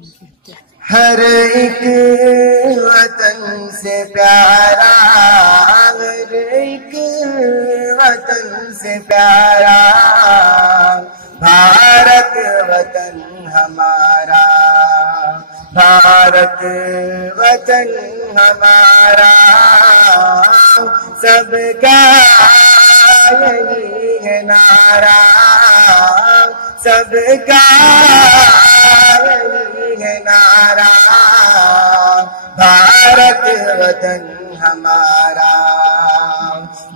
ہر ایک وطن سے پیارا، ہر ایک وطن سے پیارا، بھارت وطن ہمارا، بھارت وطن ہمارا، سب کا یہی ہے نعرہ، سب کا یہی ہے نعرہ، بھارت وطن ہمارا،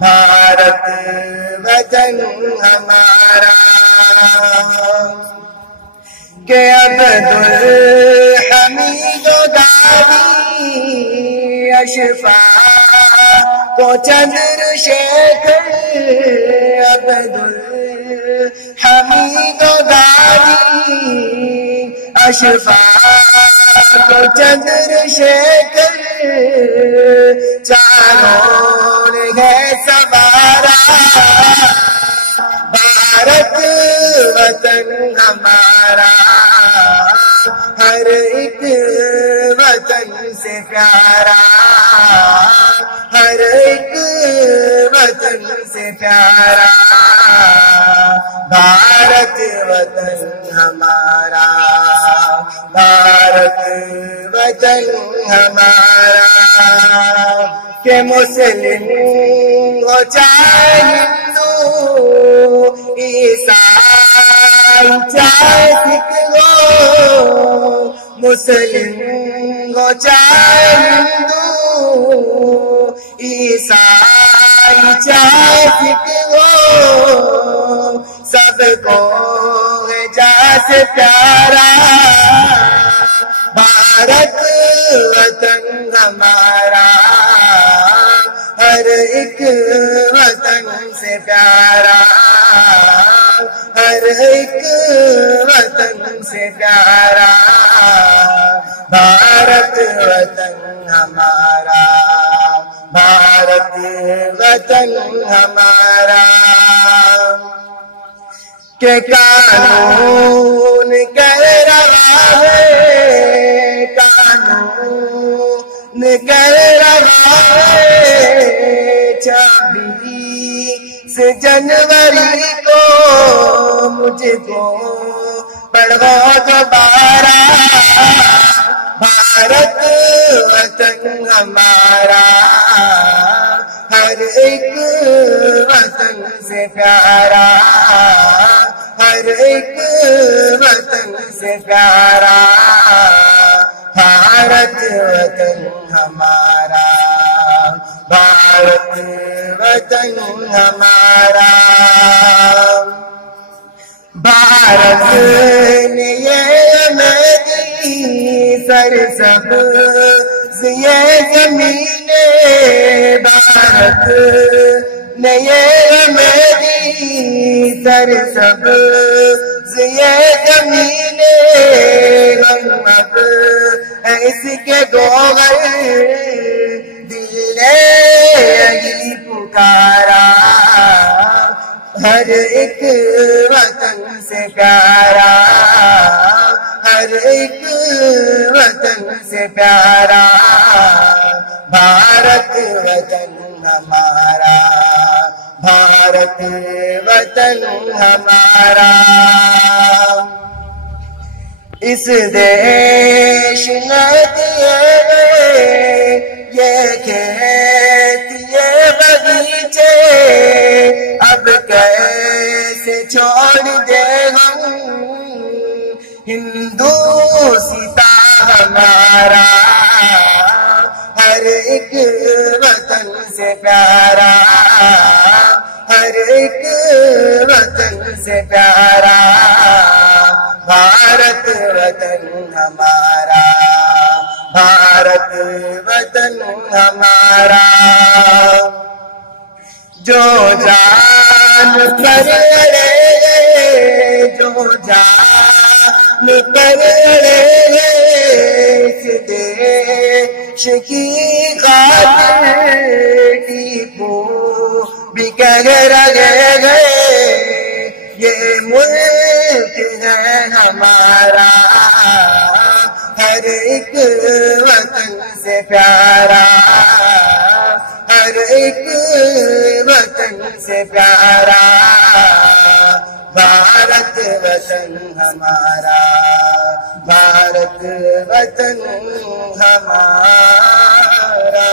بھارت وطن ہمارا، کہ عبدالحمید و دادی اشفاق کو چندر شیکھر، عبدالحمید و دادی اشفاق کو چندر شیکھر، چاروں نے ہے سوارا، بھارت وطن ہمارا، ہر ایک وطن سے پیارا، ہر ایک وطن سے پیارا، بھارت وطن ہمارا، بھارت وطن ہمارا، کہ مسلم ہو چاہے ہندو، عیسائی چاہے سکھ ہو، مسلم ہو چاہے ہندو، عیسائی چاہے سکھ ہو، سب کو ہے جیسے پیارا، بھارت وطن ہمارا، ہر ایک وطن سے پیارا، ہر ایک وطن سے پیارا، بھارت وطن ہمارا، بھارت وطن ہمارا، کہ قانون کہہ رہا ہے، قانون کہہ رہا ہے، 26 جنوری کو مجھ کو پڑھو دوبارہ، بھارت وطن ہمارا، ہر ایک وطن سے پیارا، ہر ایک وطن سے پیارا، بھارت وطن ہمارا، بھارت وطن ہمارا، بھارت نے یہ ہمیں دی سرسبز یہ زمین، بھارت نے یہ ہمیں دی سرسبز یہ زمین، ہم اب اس کے گوہر دل نے یہی پکارا، ہر ایک وطن سے پیارا، ہر ایک وطن سے پیارا، بھارت وطن ہمارا، بھارت وطن ہمارا، اس دیش نے دیے یہ کھیت یہ بغیچے، اب کیسے چھوڑ دے ہم ہندوستاں ہمارا، ہر ایک وطن سے پیارا، ہر ایک وطن سے پیارا، بھارت وطن ہمارا، بھارت وطن ہمارا، جو جان پر لڑے، جو جان پر لڑے، اس دیش کی خاطر ٹیپو بھی کہہ رہے گئے، یہ ملک ہے ہمارا، ہر ایک وطن سے پیارا، ہر ایک وطن سے پیارا، بھارت وطن ہمارا، بھارت وطن ہمارا۔